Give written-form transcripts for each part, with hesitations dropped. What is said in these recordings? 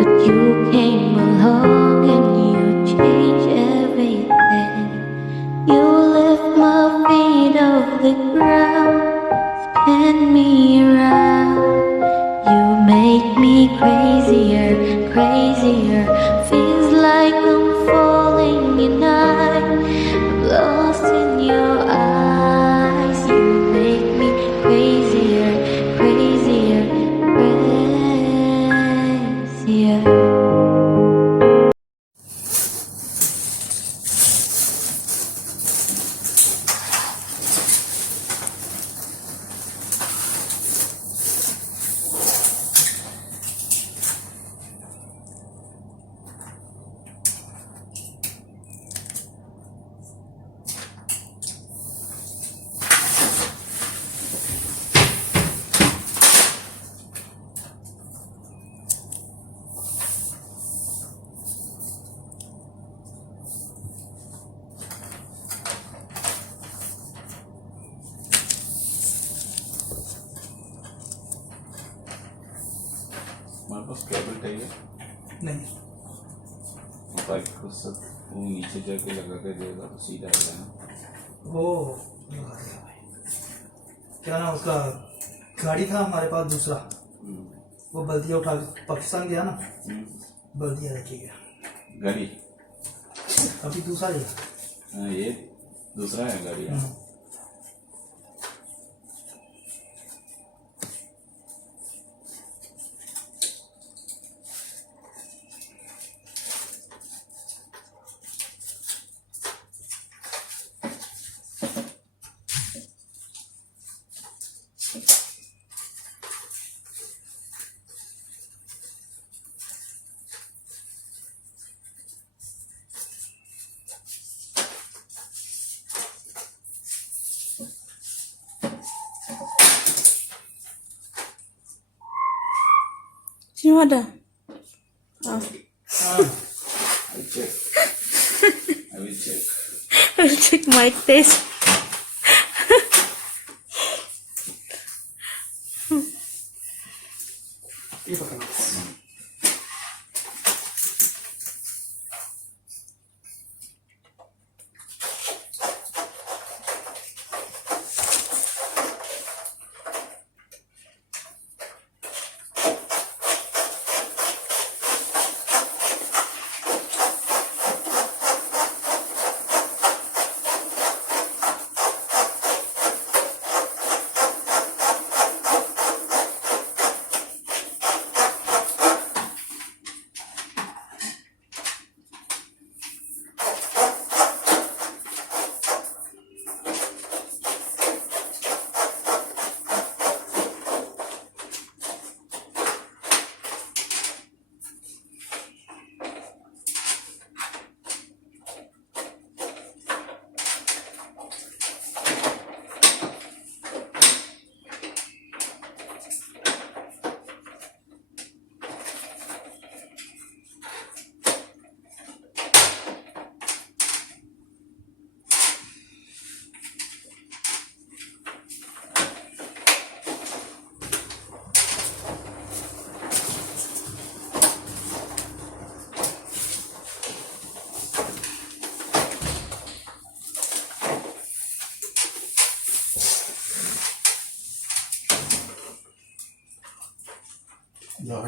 but you came along and you changed everything. You lift my feet off the ground, spin me around. You make me crazier, crazier. Feels like I'm falling and I'm lost in your eyes. You make me crazier, crazier, crazier. हमारे पास cable चाहिए नहीं, pipe को सब वो नीचे जाके लगा के देगा तो सीधा आएगा ना। वो क्या ना उसका गाड़ी था हमारे पास दूसरा, वो बल्दिया उठा के पाकिस्तान गया ना, बल्दिया लेके गया गाड़ी। अभी दूसरा लिया। हाँ ये दूसरा है गाड़ी। Sino ada? I check. I will check. I'll check mic test. ये पकड़ो।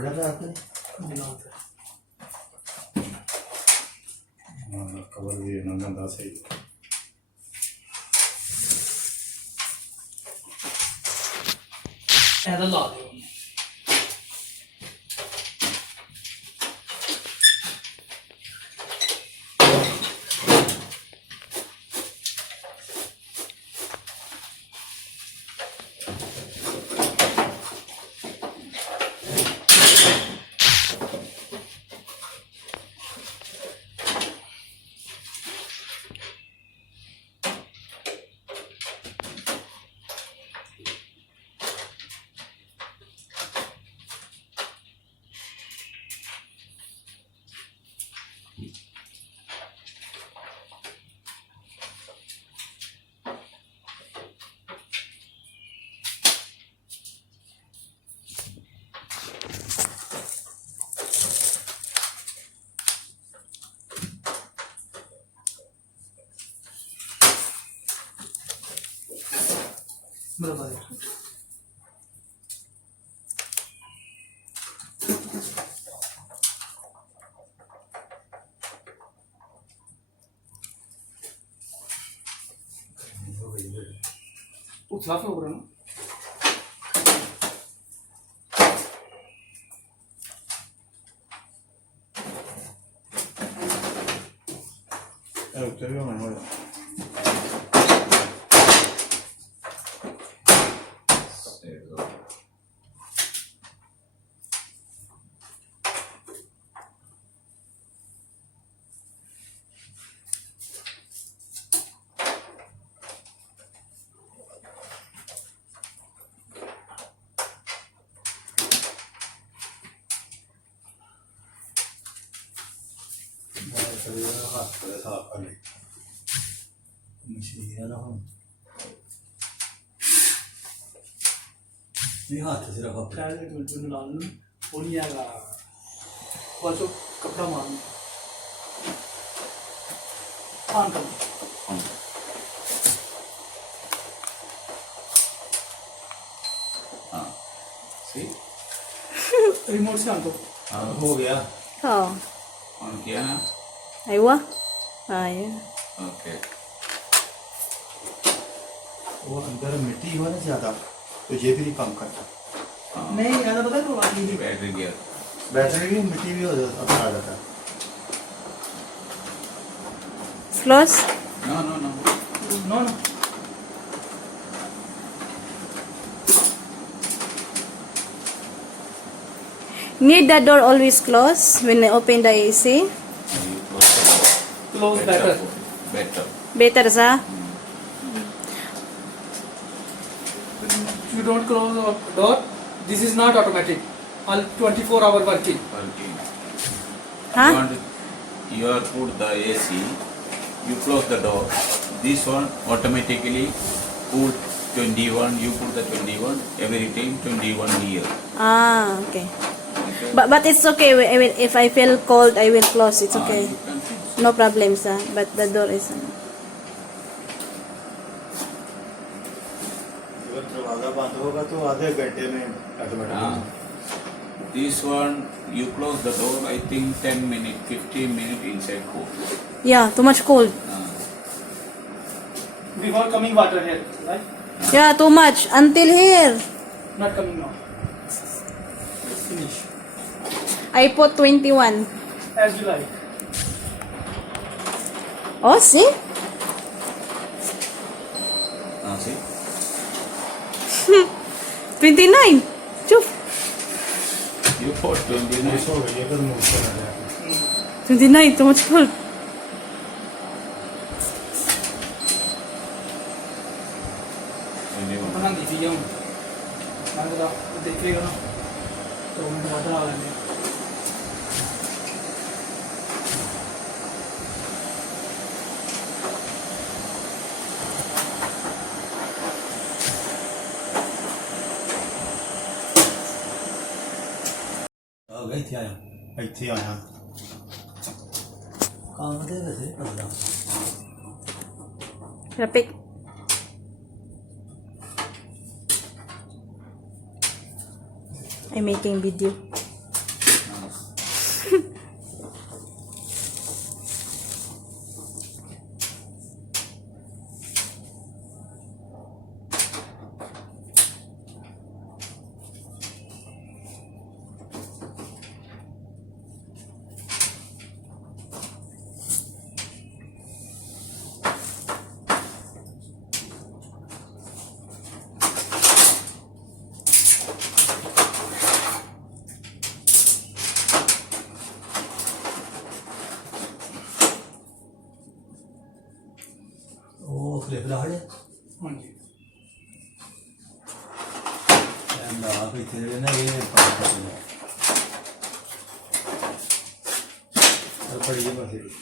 Ada apa nih? Cover भी नंबर 10 है। ऐसा ला दो। मेरा भाई वो साफ हो रहा है ना Usted vio mejor. हाथ से रखा कपड़ा मारना ऑन कर हाँ सी रिमोट से ऑन कर हाँ हो गया Oh. ऑन किया ना Aywa. Ayun. ओके वो अंदर मिट्टी हो ना ज्यादा तो ये भी काम करता नहीं यार पता है तो बात नहीं बैटरी गियर बैटरी भी मिट्टी भी हो जाता आ जाता Close. No no no no no Need the door always closed when I open the AC? Close better better Better sa? you don't close the door this is not automatic all 24-hour working Huh? You are put the AC, you close the door. This one automatically put 21, you put the 21, every time 21 here. Ah, okay. Okay. But it's okay. I mean, if I feel cold, I will close. It's okay. You can fix. No problem, sir. But the door is. अगर दरवाजा बंद होगा तो आधे घंटे में automatic This one, you close the door, I think 10 minutes, 15 minutes inside cool. Yeah, too much cold. before coming water here right Yeah, too much. Until here. not coming now finish I put 21. as you like Oh, see? See? 29. Chuf. You put 29. हो गई है तो move कर रहा है 29, too much cold. Manang di video nanti dah dekhega na तो water आ रहा है ਇੱਥੇ ਆਇਆ ਕੰਮ ਦੇ ਵੈਸੇ ਕਰਦਾ Rapik. I'm making video. ਉਹ ਫਲਿਪ ਲਾ ਹੜੇ ਹਾਂਜੀ ਨਾ ਵੀ ਤੇਰੇ ਨਾ ਇਹ ਪਾਸ ਕਰਨਾ और पड़ी है बस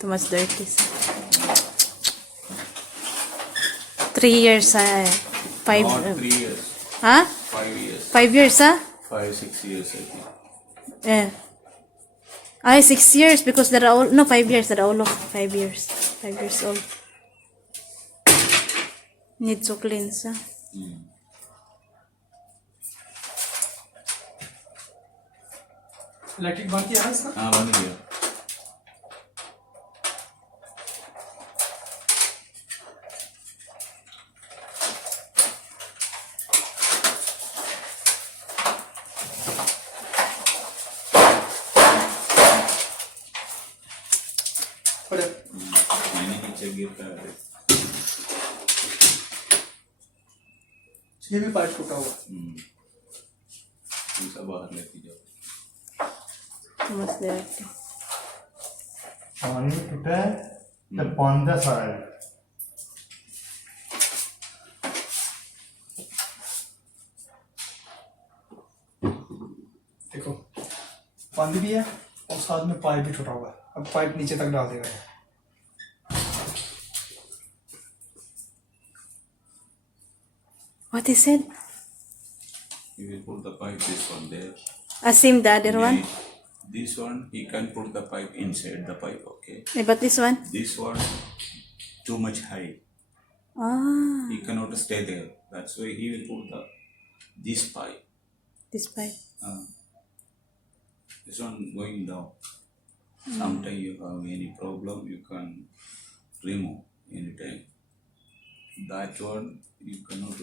Too much dirty. 3 years, 5. Not 3 years, Huh? 5 years, 5 years, huh? 5, 6 years I think. Yeah. I 6 years because they're all no 5 years. They're all of 5 years. 5 years old. Need to cleanse. Electric बंद किया है इसका हाँ बंद किया मैंने नीचे गिरता है ये भी पाइप टूटा हुआ ये सब बाहर लेती जाओ Almost there. पानी टूटा है तो पानी सारा है देखो पानी भी है और साथ में पाइप भी टूटा हुआ है अब पाइप नीचे तक डाल देगा What is it? you will put the pipe this one there Same the other one. this one he can put the pipe inside the pipe okay But this one? this one too much high Ah, he cannot stay there that's why he will put the this pipe this pipe. this one going down sometime you have any problem you can remove anytime that one you cannot